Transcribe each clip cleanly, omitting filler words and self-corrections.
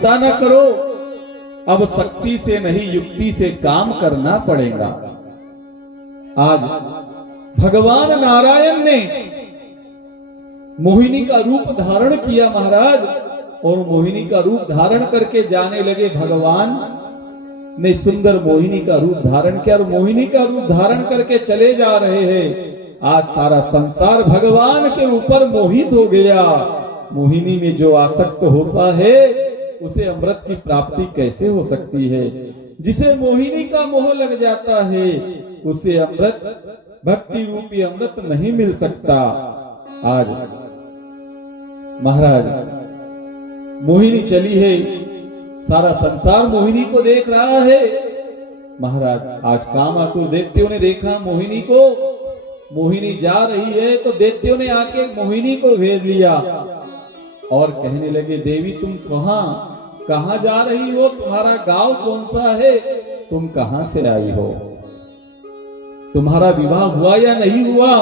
चिंता न करो, अब शक्ति से नहीं युक्ति से काम करना पड़ेगा। आज भगवान नारायण ने मोहिनी का रूप धारण किया महाराज, और मोहिनी का रूप धारण करके जाने लगे। भगवान ने सुंदर मोहिनी का रूप धारण किया और मोहिनी का रूप धारण करके चले जा रहे हैं। आज सारा संसार भगवान के ऊपर मोहित हो गया। मोहिनी में जो आसक्त होता है उसे अमृत की प्राप्ति कैसे हो सकती है? जिसे मोहिनी का मोह लग जाता है उसे अमृत, भक्ति रूपी अमृत नहीं मिल सकता। आज महाराज मोहिनी चली है, सारा संसार मोहिनी को देख रहा है। महाराज आज कामातुर दैत्यों ने देखा मोहिनी को, मोहिनी जा रही है तो दैत्यों ने आके मोहिनी को घेर लिया और कहने लगे, देवी तुम कहां जा रही हो? तुम्हारा गांव कौन सा है? तुम कहां से आई हो? तुम्हारा विवाह हुआ या नहीं हुआ?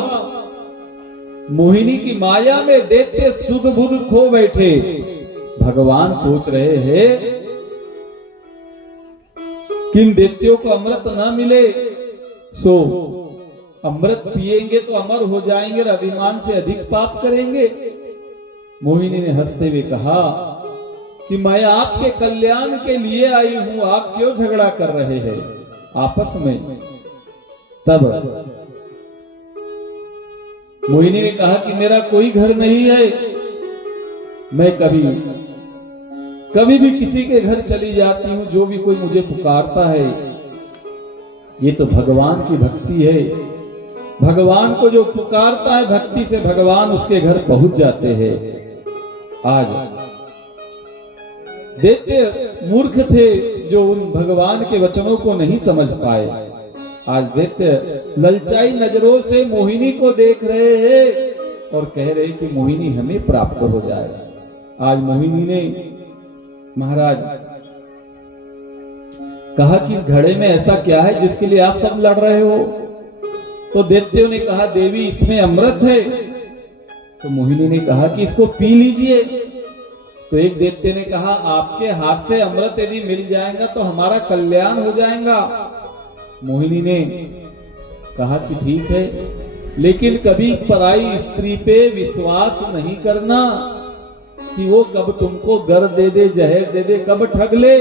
मोहिनी की माया में दैत्य सुध बुध खो बैठे। भगवान सोच रहे हैं किन दैत्यों को अमृत ना मिले, सो अमृत पिएंगे तो अमर हो जाएंगे और अभिमान से अधिक पाप करेंगे। मोहिनी ने हंसते हुए कहा कि मैं आपके कल्याण के लिए आई हूं, आप क्यों झगड़ा कर रहे हैं आपस में? तब मोहिनी ने कहा कि मेरा कोई घर नहीं है, मैं कभी भी किसी के घर चली जाती हूं, जो भी कोई मुझे पुकारता है। ये तो भगवान की भक्ति है, भगवान को जो पुकारता है भक्ति से भगवान उसके घर पहुंच जाते हैं। आज दैत्य मूर्ख थे जो उन भगवान के वचनों को नहीं समझ पाए। आज दैत्य ललचाई नजरों से मोहिनी को देख रहे हैं और कह रहे कि मोहिनी हमें प्राप्त हो जाए। आज मोहिनी ने महाराज कहा कि इस घड़े में ऐसा क्या है जिसके लिए आप सब लड़ रहे हो? तो दैत्यों ने कहा, देवी इसमें अमृत है। तो मोहिनी ने कहा कि इसको पी लीजिए। तो एक दैत्य ने कहा, आपके हाथ से अमृत यदि मिल जाएगा तो हमारा कल्याण हो जाएगा। मोहिनी ने कहा कि ठीक है, लेकिन कभी पराई स्त्री पे विश्वास नहीं करना कि वो कब तुमको गर दे दे, जहर दे दे, कब ठग ले।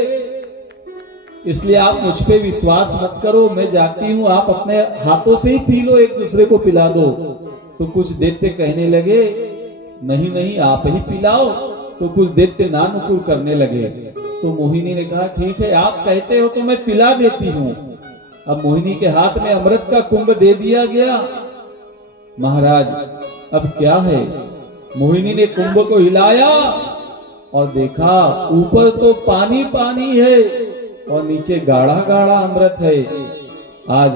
इसलिए आप मुझ पे विश्वास मत करो, मैं जाती हूँ, आप अपने हाथों से ही पी लो, एक दूसरे को पिला दो। तो कुछ दैत्य कहने लगे, नहीं नहीं आप ही पिलाओ। तो कुछ दैत्य नानुकुर करने लगे। तो मोहिनी ने कहा, ठीक है आप कहते हो तो मैं पिला देती हूँ। अब मोहिनी के हाथ में अमृत का कुंभ दे दिया गया। महाराज अब क्या है, मोहिनी ने कुंभ को हिलाया और देखा ऊपर तो पानी पानी है और नीचे गाढ़ा गाढ़ा अमृत है। आज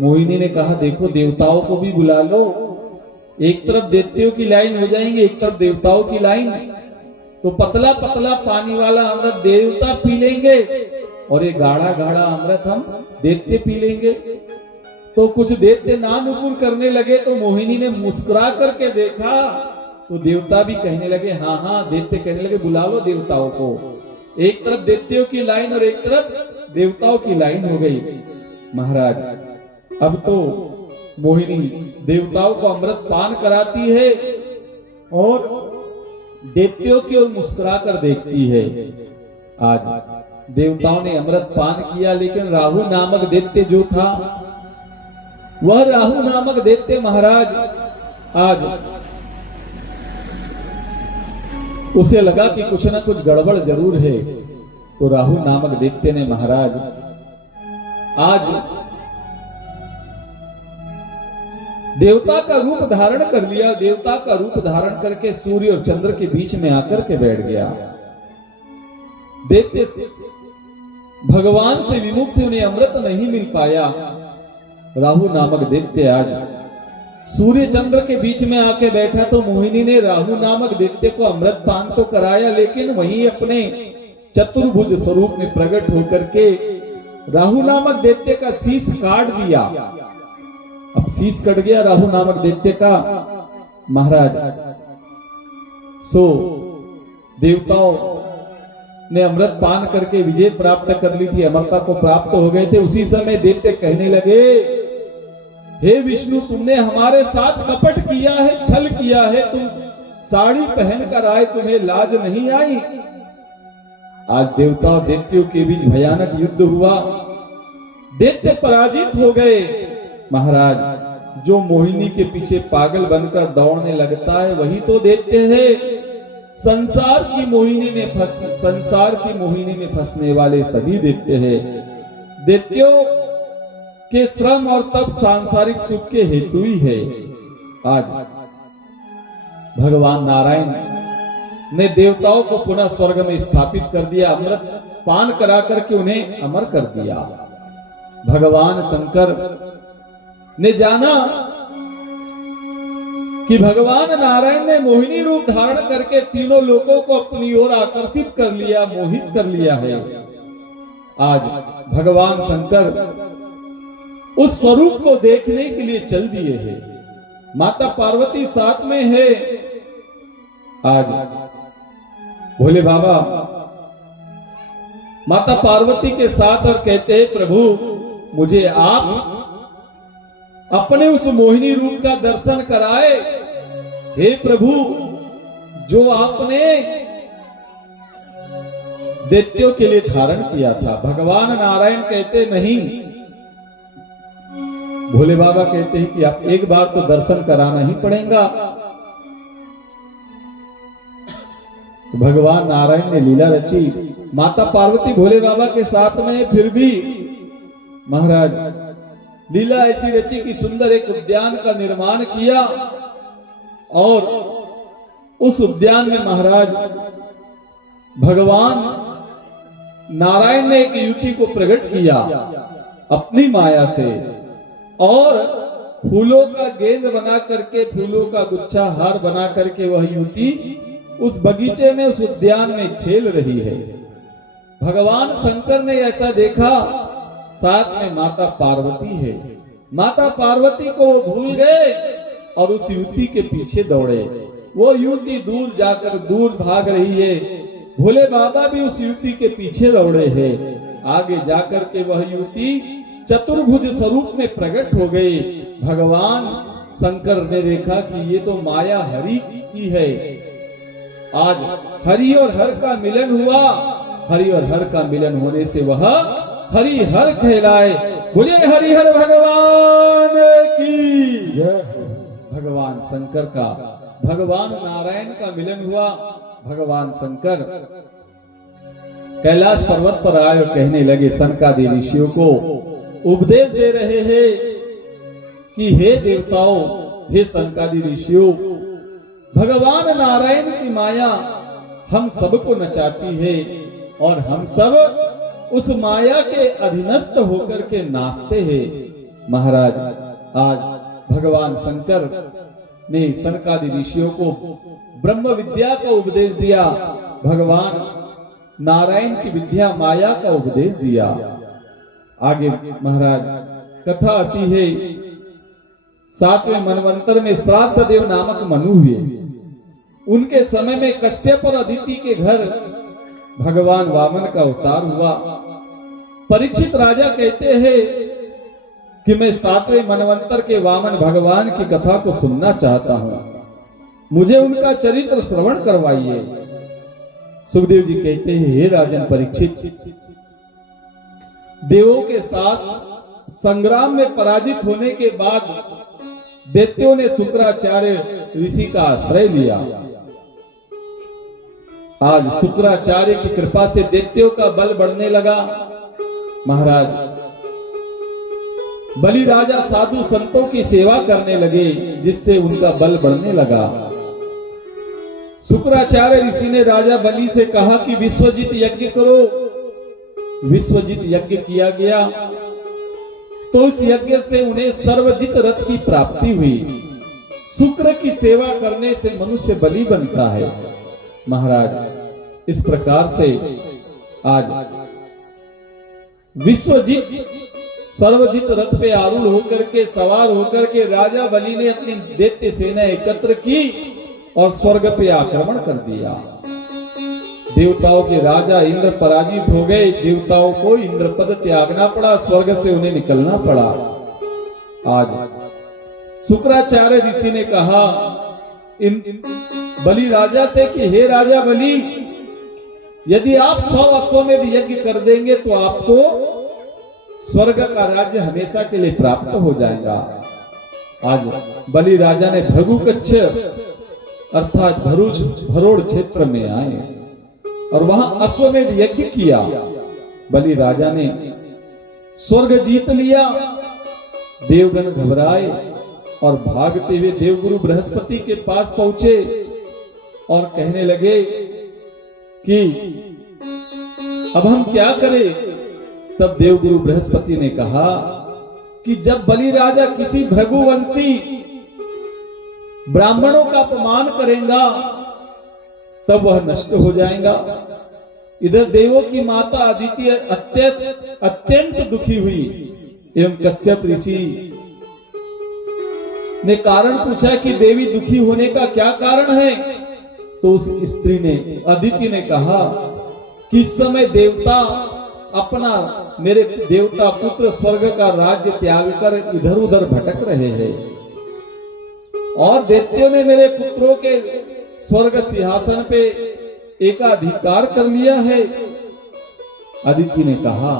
मोहिनी ने कहा, देखो देवताओं को भी बुला लो, एक तरफ दैत्यों की लाइन हो जाएंगे, एक तरफ देवताओं की लाइन। तो पतला पतला पानी वाला अमृत देवता पी लेंगे और ये गाढ़ा गाढ़ा अमृत हम दैत्य पी लेंगे। तो कुछ दैत्य नानुकुर करने लगे। तो मोहिनी ने मुस्कुरा करके देखा तो देवता भी कहने लगे, हाँ हाँ। दैत्य कहने लगे, बुला लो देवताओं को। एक तरफ दैत्यों की लाइन और एक तरफ देवताओं की लाइन हो गई। महाराज अब तो मोहिनी देवताओं को अमृत पान कराती है और दैत्यों की ओर मुस्कुरा कर देखती है। आज देवताओं ने अमृत पान किया, लेकिन राहु नामक दैत्य जो था, वह राहु नामक दैत्य महाराज आज उसे लगा कि कुछ ना कुछ गड़बड़ जरूर है। तो राहु नामक दैत्य ने महाराज आज देवता का रूप धारण कर लिया। देवता का रूप धारण करके सूर्य और चंद्र के बीच में आकर के बैठ गया। दैत्य भगवान से विमुक्त उन्हें अमृत नहीं मिल पाया। राहु नामक दैत्य आज सूर्य चंद्र के बीच में आके बैठा। तो मोहिनी ने राहु नामक दैत्य को अमृत पान तो कराया, लेकिन वहीं अपने चतुर्भुज स्वरूप में प्रकट होकर के राहु नामक दैत्य का शीश काट दिया। अब शीश कट गया राहु नामक दैत्य का। महाराज सो देवताओं ने अमृत पान करके विजय प्राप्त कर ली थी, अमरता को प्राप्त हो गए थे, उसी समय दैत्य कहने लगे, हे विष्णु, तुमने हमारे साथ कपट किया है, छल किया है, तुम साड़ी पहनकर आए, तुम्हें लाज नहीं आई। आज देवता और दैत्यों के बीच भयानक युद्ध हुआ, दैत्य पराजित हो गए। महाराज, जो मोहिनी के पीछे पागल बनकर दौड़ने लगता है वही तो दैत्य है। संसार की मोहिनी में फंसने वाले सभी दैत्य है। दैत्यों के श्रम और तप सांसारिक सुख के हेतु ही है। आज भगवान नारायण ने देवताओं को पुनः स्वर्ग में स्थापित कर दिया, अमृत पान करा करके उन्हें अमर कर दिया। भगवान शंकर ने जाना कि भगवान नारायण ने मोहिनी रूप धारण करके तीनों लोगों को अपनी ओर आकर्षित कर लिया, मोहित कर लिया है। आज भगवान शंकर उस स्वरूप को देखने के लिए चल दिए हैं। माता पार्वती साथ में है। आज भोले बाबा माता पार्वती के साथ और कहते हैं, प्रभु मुझे आप अपने उस मोहिनी रूप का दर्शन कराए। हे प्रभु, जो आपने दैत्यों के लिए धारण किया था। भगवान नारायण कहते नहीं, भोले बाबा कहते हैं कि आप एक बार तो दर्शन कराना ही पड़ेगा। तो भगवान नारायण ने लीला रची, माता पार्वती भोले बाबा के साथ में, फिर भी महाराज लीला ऐसी रची कि सुंदर एक उद्यान का निर्माण किया और उस उद्यान में महाराज भगवान नारायण ने एक युवती को प्रकट किया अपनी माया से और फूलों का गेंद बना करके, फूलों का गुच्छा हार बना करके वह युवती उस बगीचे में, उस उद्यान में खेल रही है। भगवान शंकर ने ऐसा देखा, साथ में माता पार्वती है। माता पार्वती को वो भूल गए और उस युवती के पीछे दौड़े। वो युवती दूर जाकर दूर भाग रही है। भोले बाबा भी उस युवती के पीछे दौड़े हैं। आगे जाकर के वह युवती चतुर्भुज स्वरूप में प्रकट हो गई। भगवान शंकर ने देखा कि ये तो माया हरि की है। आज हरि और हर का मिलन हुआ। हरि और हर का मिलन होने से वह हरि हर कहलाए। बोलिए हरिहर भगवान की। भगवान शंकर का भगवान नारायण का मिलन हुआ। भगवान शंकर कैलाश पर्वत पर आए और कहने लगे, सनकादि ऋषियों को उपदेश दे रहे हैं कि हे देवताओं, हे सनकादि ऋषियों, भगवान नारायण की माया हम सबको नचाती है और हम सब उस माया के अधीनस्थ होकर के नाचते हैं। महाराज, आज भगवान शंकर ने सनकादि ऋषियों को ब्रह्म विद्या का उपदेश दिया। भगवान नारायण की विद्या माया का उपदेश दिया। आगे महाराज कथा आती है, 7वें मनवंतर में श्राद्ध देव नामक मनु हुए। उनके समय में कश्यप और अदिति के घर भगवान वामन का अवतार हुआ। परीक्षित राजा कहते हैं कि मैं 7वें मनवंतर के वामन भगवान की कथा को सुनना चाहता हूं, मुझे उनका चरित्र श्रवण करवाइए। सुखदेव जी कहते हैं, हे राजन परीक्षित, देवों के साथ संग्राम में पराजित होने के बाद दैत्यों ने शुक्राचार्य ऋषि का आश्रय लिया। आज शुक्राचार्य की कृपा से दैत्यों का बल बढ़ने लगा। महाराज, बलि राजा साधु संतों की सेवा करने लगे, जिससे उनका बल बढ़ने लगा। शुक्राचार्य ऋषि ने राजा बलि से कहा कि विश्वजित यज्ञ करो। विश्वजित यज्ञ किया गया तो इस यज्ञ से उन्हें सर्वजित रथ की प्राप्ति हुई। शुक्र की सेवा करने से मनुष्य बलि बनता है। महाराज, इस प्रकार से आज विश्वजित सर्वजित रथ पे आरूढ़ होकर के, सवार होकर के राजा बलि ने अपनी दैत्य सेना एकत्र की और स्वर्ग पे आक्रमण कर दिया। देवताओं के राजा इंद्र पराजित हो गए, देवताओं को इंद्र पद त्यागना पड़ा, स्वर्ग से उन्हें निकलना पड़ा। आज शुक्राचार्य ऋषि ने कहा इन बलि राजा से कि हे राजा बलि, यदि आप 100 अश्वमेध यज्ञ कर देंगे तो आपको स्वर्ग का राज्य हमेशा के लिए प्राप्त हो जाएगा। आज बलि राजा ने भृगुकच्छ अर्थात भरोड़ क्षेत्र में आए और वहां अश्वमेध यज्ञ किया। बलि राजा ने स्वर्ग जीत लिया। देवगण घबराए और भागते हुए देवगुरु बृहस्पति के पास पहुंचे और कहने लगे कि अब हम क्या करें। तब देवगुरु बृहस्पति ने कहा कि जब बलि राजा किसी भृगुवंशी ब्राह्मणों का अपमान करेगा तब वह नष्ट हो जाएगा। इधर देवों की माता अदिति अत्यंत दुखी हुई एवं कश्यप ऋषि ने कारण पूछा कि देवी दुखी होने का क्या कारण है। तो उस स्त्री ने अदिति ने कहा कि इस समय देवता अपना मेरे देवता पुत्र स्वर्ग का राज्य त्याग कर इधर उधर भटक रहे हैं और दैत्यों ने मेरे पुत्रों के स्वर्ग सिंहासन पे एकाधिकार कर लिया है। अदिति ने कहा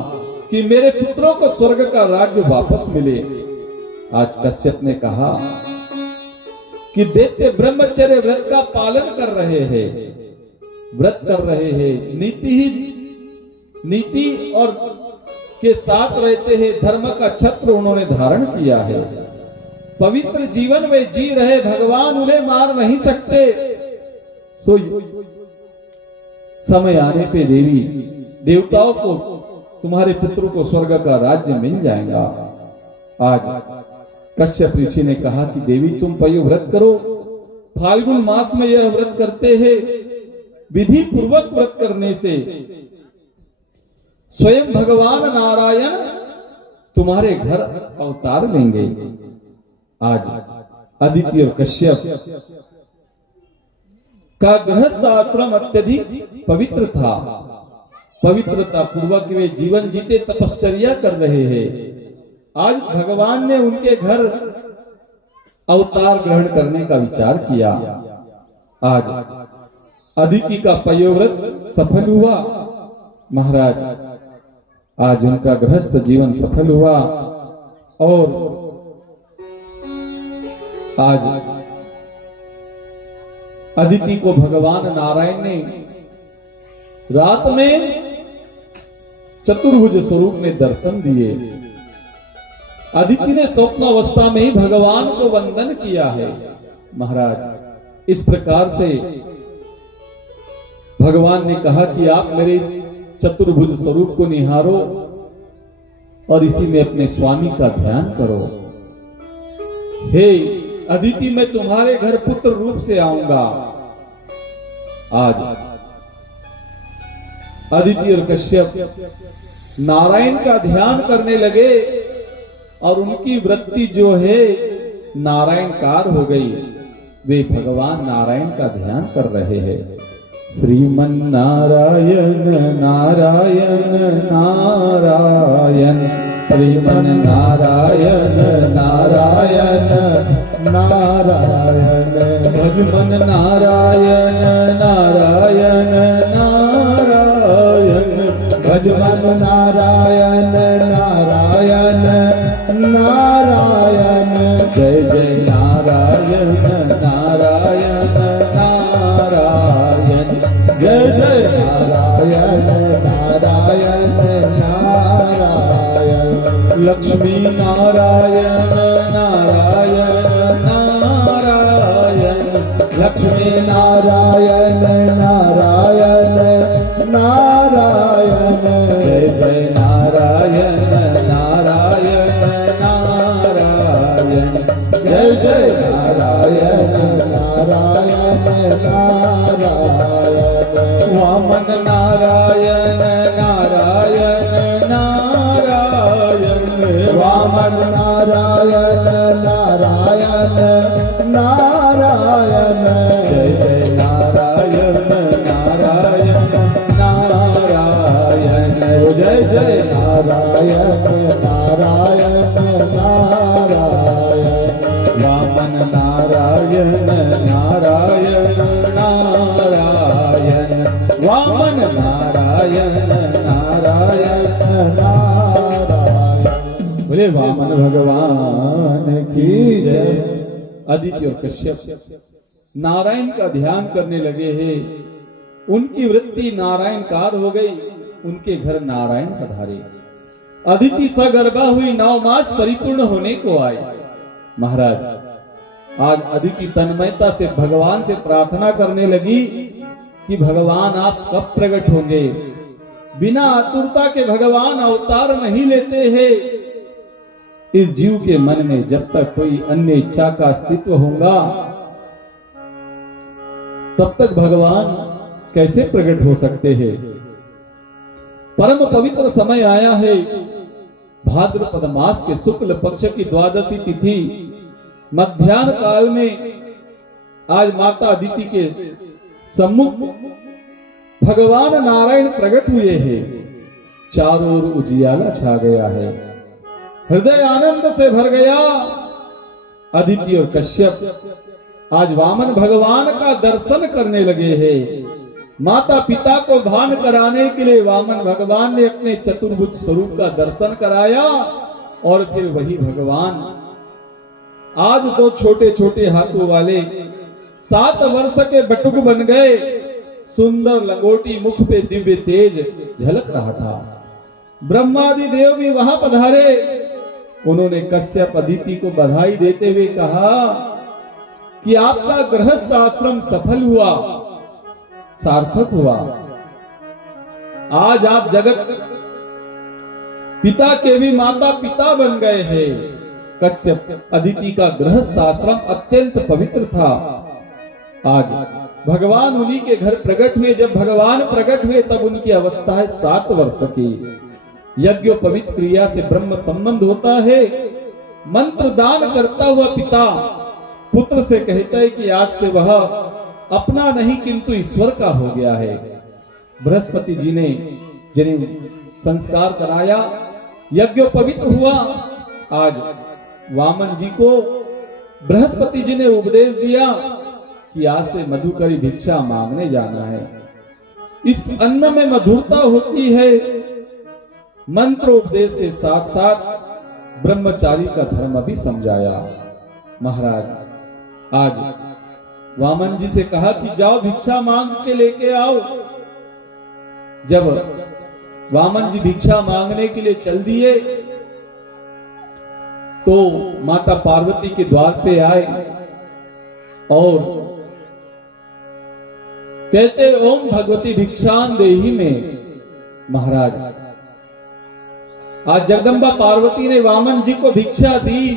कि मेरे पुत्रों को स्वर्ग का राज्य वापस मिले। आज कश्यप ने कहा कि दैत्य ब्रह्मचर्य व्रत का पालन कर रहे हैं, व्रत कर रहे हैं, नीति और के साथ रहते हैं, धर्म का छत्र उन्होंने धारण किया है, पवित्र जीवन में जी रहे, भगवान उन्हें मार नहीं सकते। सो समय आने पे देवी देवताओं को तुम्हारे पुत्र को स्वर्ग का राज्य मिल जाएगा। आज कश्यप ऋषि ने कहा कि देवी तुम पयो व्रत करो। फाल्गुन मास में यह व्रत करते हैं। विधि पूर्वक व्रत करने से स्वयं भगवान नारायण तुम्हारे घर अवतार लेंगे। आज अदिति और कश्यप का गृहस्थ आश्रम अत्यधिक पवित्र था। पवित्रता पूर्वक वे जीवन जीते तपश्चर्या कर रहे हैं। आज भगवान ने उनके घर अवतार ग्रहण करने का विचार किया। आज अदिति का पयोव्रत सफल हुआ। महाराज आज उनका गृहस्थ जीवन सफल हुआ और आज अदिति को भगवान नारायण ने रात में चतुर्भुज स्वरूप में दर्शन दिए। अदिति ने स्वप्न अवस्था में ही भगवान को वंदन किया है। महाराज इस प्रकार से भगवान ने कहा कि आप मेरे चतुर्भुज स्वरूप को निहारो और इसी में अपने स्वामी का ध्यान करो। हे अदिति मैं तुम्हारे घर पुत्र रूप से आऊंगा। आज अदिति और कश्यप नारायण का ध्यान करने लगे और उनकी वृत्ति जो है नारायणकार हो गई। वे भगवान नारायण का ध्यान कर रहे हैं। श्रीमन नारायण नारायण नारायण, श्रीमन नारायण नारायण नारायण, भजमन नारायण नारायण नारायण, भजमन नारायण नारायण नारायण, जय जय नारायण नारायण नारायण, जय जय नारायण नारायण नारायण, लक्ष्मी नारायण नारायण नारायण, लक्ष्मी नारायण नारायण नारायण, जय जय नारायण नारायण नारायण, जय जय नारायण नारायण नारायण, वामन नारायण नारायण नारायण, वामन नारायण नारायण नारायण, जय जय नारायण नारायण नारायण नारायण नारायण। बोले वामन भगवान की जय। अदिति और कश्यप नारायण का ध्यान करने लगे हैं। उनकी वृत्ति नारायणकार हो गई। उनके घर नारायण पधारे। अदिति सगर्भा हुई 9 मास परिपूर्ण होने को आई। महाराज आज अदिति तन्मयता से भगवान से प्रार्थना करने लगी कि भगवान आप कब प्रकट होंगे। बिना आतुरता के भगवान अवतार नहीं लेते हैं। इस जीव के मन में जब तक कोई अन्य इच्छा का अस्तित्व होगा तब तक भगवान कैसे प्रकट हो सकते हैं। परम पवित्र समय आया है। भाद्रपद मास के शुक्ल पक्ष की द्वादशी तिथि मध्याह्न काल में आज माता अदिति के सम्मुख भगवान नारायण प्रकट हुए हैं। चारों ओर उजियाला छा गया है। हृदय आनंद से भर गया। अदिति और कश्यप आज वामन भगवान का दर्शन करने लगे हैं। माता पिता को भान कराने के लिए वामन भगवान ने अपने चतुर्भुज स्वरूप का दर्शन कराया और फिर वही भगवान आज 2 छोटे छोटे हाथों वाले 7 वर्ष के बटुक बन गए। सुंदर लंगोटी मुख पे दिव्य तेज झलक रहा था। ब्रह्मादि देव भी वहां पधारे। उन्होंने कश्यप अदिति को बधाई देते हुए कहा कि आपका गृहस्थ आश्रम सफल हुआ, सार्थक हुआ। आज आप जगत पिता के भी माता पिता बन गए हैं। कश्यप अदिति का गृहस्थ आश्रम अत्यंत पवित्र था। आज भगवान उन्हीं के घर प्रकट हुए। जब भगवान प्रकट हुए तब उनकी अवस्था है 7 वर्ष की। यज्ञ पवित्र क्रिया से ब्रह्म संबंध होता है। मंत्र दान करता हुआ पिता पुत्र से कहता है कि आज से वह अपना नहीं किंतु ईश्वर का हो गया है। बृहस्पति जी ने जिन्हें संस्कार कराया, यज्ञ पवित्र हुआ। आज वामन जी को बृहस्पति जी ने उपदेश दिया कि आज से मधुकरी भिक्षा मांगने जाना है। इस अन्न में मधुरता होती है। मंत्र उपदेश के साथ साथ ब्रह्मचारी का धर्म भी समझाया। महाराज आज वामन जी से कहा कि जाओ भिक्षा मांग के लेके आओ। जब वामन जी भिक्षा मांगने के लिए चल दिए तो माता पार्वती के द्वार पे आए और कहते ओम भगवती भिक्षान देहि में। महाराज आज जगदम्बा पार्वती ने वामन जी को भिक्षा दी।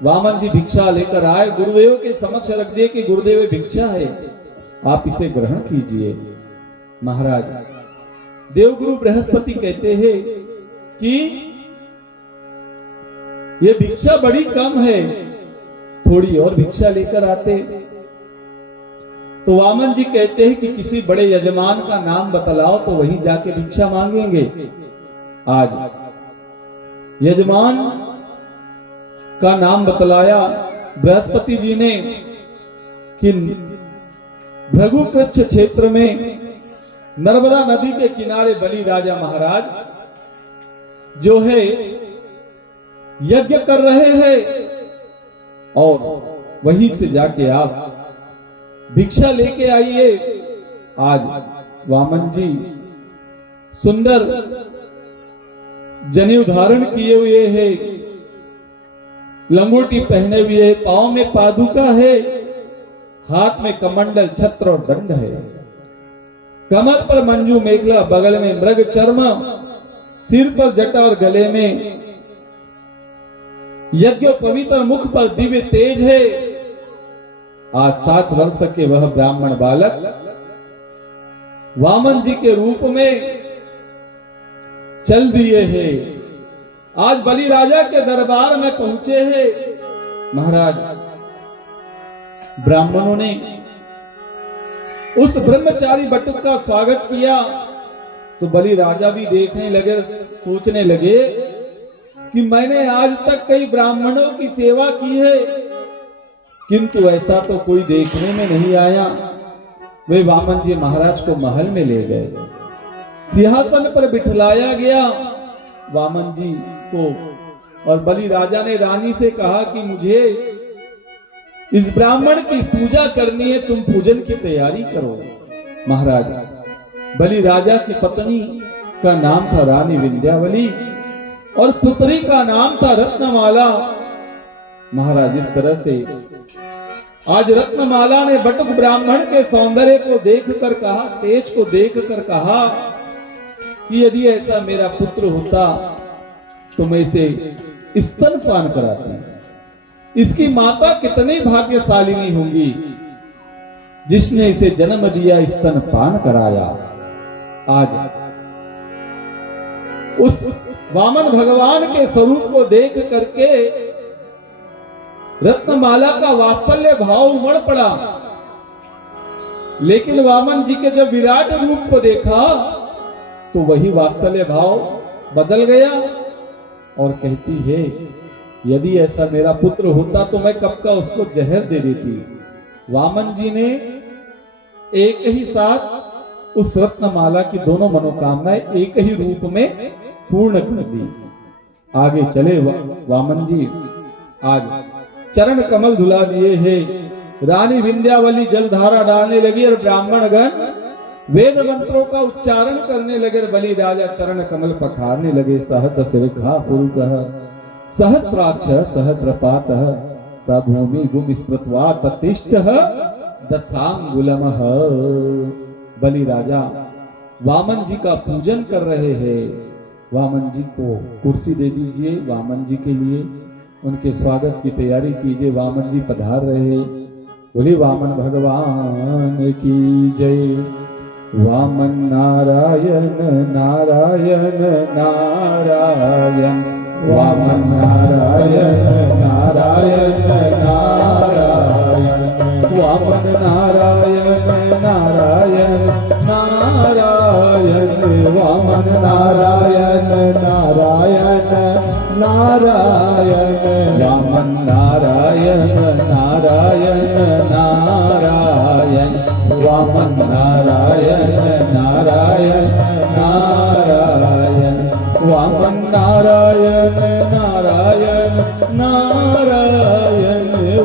वामन जी भिक्षा लेकर आए, गुरुदेव के समक्ष रख दिए कि गुरुदेव भिक्षा है, आप इसे ग्रहण कीजिए। महाराज देवगुरु बृहस्पति कहते हैं कि ये भिक्षा बड़ी कम है, थोड़ी और भिक्षा लेकर आते। तो वामन जी कहते हैं कि किसी बड़े यजमान का नाम बतलाओ तो वहीं जाके भिक्षा मांगेंगे। आज यजमान का नाम बतलाया बृहस्पति जी ने कि भृगुकृच्छ क्षेत्र में नर्मदा नदी के किनारे बलि राजा महाराज जो है यज्ञ कर रहे हैं और वहीं से जाके आप भिक्षा लेके आइए। आज वामन जी सुंदर जनेऊ धारण किए हुए हैं, लंगोटी पहने हुए है, पांव में पादुका है, हाथ में कमंडल छत्र और दंड है, कमर पर मंजू मेखला, बगल में मृग चर्म, सिर पर जटा और गले में यज्ञ पवित्र, मुख पर दिव्य तेज है। आज 7 वर्ष के वह ब्राह्मण बालक वामन जी के रूप में चल दिए हैं। आज बलि राजा के दरबार में पहुंचे हैं। महाराज ब्राह्मणों ने उस ब्रह्मचारी बटुक का स्वागत किया तो बलि राजा भी देखने लगे, सोचने लगे कि मैंने आज तक कई ब्राह्मणों की सेवा की है किंतु ऐसा तो कोई देखने में नहीं आया। वे वामन जी महाराज को महल में ले गए। सिंहासन पर बिठलाया गया वामन जी को, और बलि राजा ने रानी से कहा कि मुझे इस ब्राह्मण की पूजा करनी है, तुम पूजन की तैयारी करो। महाराज, बलि राजा की पत्नी का नाम था रानी विंध्यावली और पुत्री का नाम था रत्नमाला। महाराज, इस तरह से आज रत्नमाला ने बटुक ब्राह्मण के सौंदर्य को देखकर कहा, तेज को देखकर कहा कि यदि ऐसा मेरा पुत्र होता तो मैं इसे स्तनपान कराती। इसकी माता कितनी भाग्यशालिनी होंगी जिसने इसे जन्म दिया, स्तनपान कराया। आज उस वामन भगवान के स्वरूप को देख करके रत्नमाला का वात्सल्य भाव उमड़ पड़ा, लेकिन वामन जी के जब विराट रूप को देखा तो वही वात्सल्य भाव बदल गया और कहती है, यदि ऐसा मेरा पुत्र होता तो मैं कब का उसको जहर दे देती। वामन जी ने एक ही साथ उस रत्नमाला की दोनों मनोकामनाएं एक ही रूप में पूर्ण कर दी। आगे चले वामन जी, आज चरण कमल धुला दिए हैं। रानी विंध्यावली जलधारा डालने लगी और ब्राह्मणगण वेद मंत्रों का उच्चारण करने लगे। बलि राजा चरण कमल पखारने लगे। सहस्र शिखा पुरुषः सहस्राक्ष सहस्रपातः स भूमि गुम स्मृत्वा ततिष्ठः दशांगुलमः। बलि राजा वामन जी का पूजन कर रहे हैं। वामन जी को कुर्सी दे दीजिए। वामन जी के लिए उनके स्वागत की तैयारी कीजिए। वामन जी पधार रहे। बोले वामन भगवान की जय। वामन नारायण नारायण नारायण, वामन नारायण नारायण नारायण, वामन नारायण नारायण नारायण, वामन नारायण नारायण नारायण, वामन नारायण नारायण नारायण, वामन नारायण नारायण नारायण, वामन नारायण नारायण नारायण,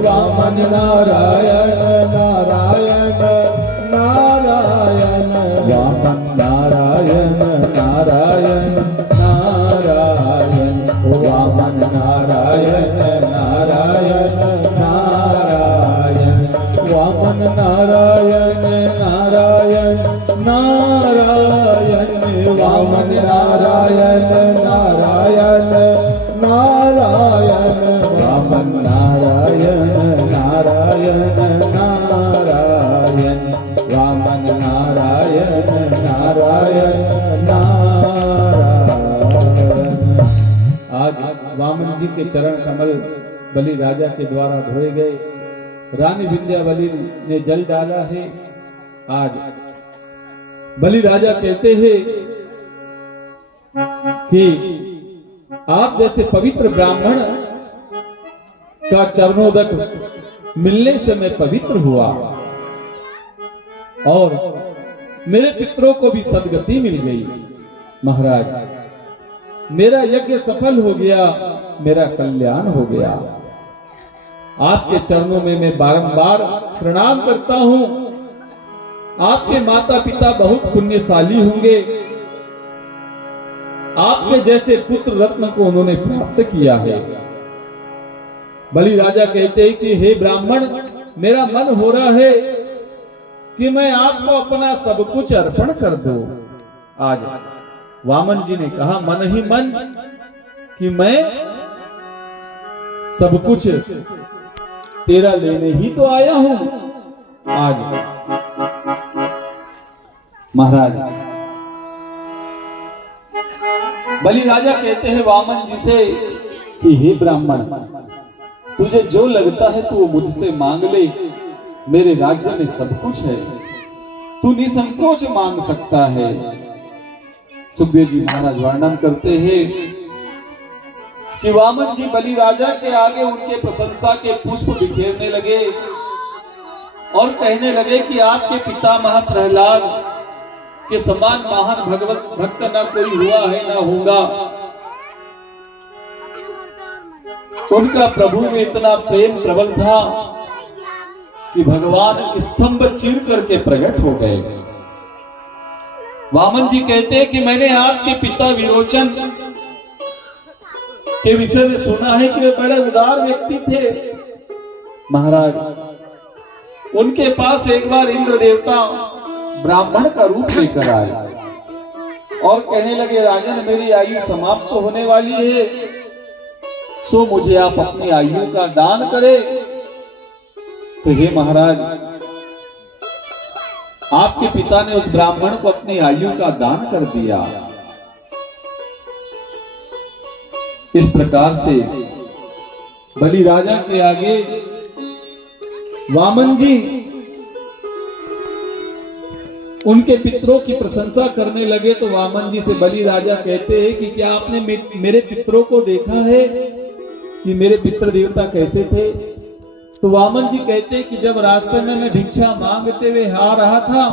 वामन नारायण नारायण नारायण, वामन नारायण नारायण नारायण, वामन नारायण नारायण नारायण, वामन नारायण नारायण नारायण, वामन नारायण नारायण नारायण, वामन नारायण नारायण नारायण, वामन नारायण नारायण नारायण। आज वामन जी के चरण कमल बलि राजा के द्वारा धोए गए। रानी विंध्यावली ने जल डाला है। आज बलि राजा कहते हैं कि आप जैसे पवित्र ब्राह्मण का चरणोदक मिलने से मैं पवित्र हुआ और मेरे पितरों को भी सदगति मिल गई। महाराज, मेरा यज्ञ सफल हो गया, मेरा कल्याण हो गया। आपके चरणों में मैं बारंबार प्रणाम करता हूं। आपके माता पिता बहुत पुण्यशाली होंगे। आपके जैसे पुत्र रत्न को उन्होंने प्राप्त किया है। बलि राजा कहते हैं कि हे ब्राह्मण, मेरा मन हो रहा है कि मैं आपको अपना सब कुछ अर्पण कर दूं। आज वामन जी ने कहा मन ही मन कि मैं सब कुछ तेरा लेने ही तो आया हूं। आज महाराज, बलि राजा कहते हैं वामन जी से कि हे ब्राह्मण, तुझे जो लगता है तू मुझसे मांग ले। मेरे राज्य में सब कुछ है, तू निसंकोच मांग सकता है। सुखदेव जी महाराज वर्णन करते हैं कि वामन जी बलि राजा के आगे उनके प्रशंसा के पुष्प बिखेरने लगे और कहने लगे कि आपके पितामह प्रहलाद के समान महान भगवत भक्त न कोई हुआ है ना होगा। उनका प्रभु में इतना प्रेम प्रबल था कि भगवान स्तंभ चीर करके प्रकट हो गए। वामन जी कहते हैं कि मैंने आपके पिता विरोचन के विषय में सुना है कि वे बड़े उदार व्यक्ति थे। महाराज, उनके पास एक बार इंद्र देवता ब्राह्मण का रूप लेकर आए और कहने लगे, राजन मेरी आयु समाप्त तो होने वाली है, सो मुझे आप अपनी आयु का दान करें। तो हे महाराज, आपके पिता ने उस ब्राह्मण को अपनी आयु का दान कर दिया। इस प्रकार से बलि राजा के आगे वामन जी उनके पितरों की प्रशंसा करने लगे। तो वामन जी से बलि राजा कहते हैं कि क्या आपने मेरे पितरों को देखा है कि मेरे पितृ देवता कैसे थे? तो वामन जी कहते हैं कि जब रास्ते में मैं भिक्षा मांगते हुए आ रहा था